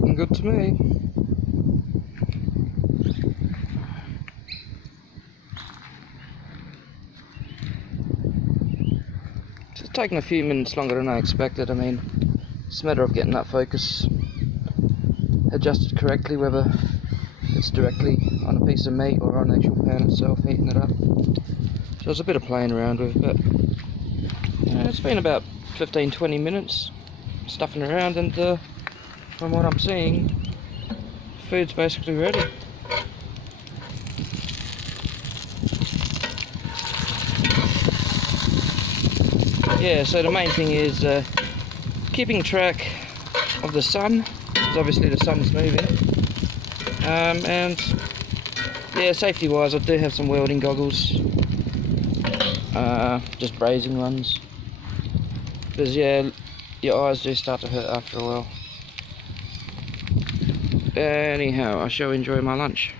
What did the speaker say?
Looking good to me. It's taken a few minutes longer than I expected. I mean, it's a matter of getting that focus adjusted correctly, whether it's directly on a piece of meat or on the actual pan itself, heating it up. So there's a bit of playing around with, but it's been about 15-20 minutes stuffing around, and from what I'm seeing, food's basically ready. Yeah, so the main thing is keeping track of the sun, because obviously the sun's moving. And yeah, safety wise, I do have some welding goggles, just brazing ones, because yeah, your eyes do start to hurt after a while. Anyhow, I shall enjoy my lunch.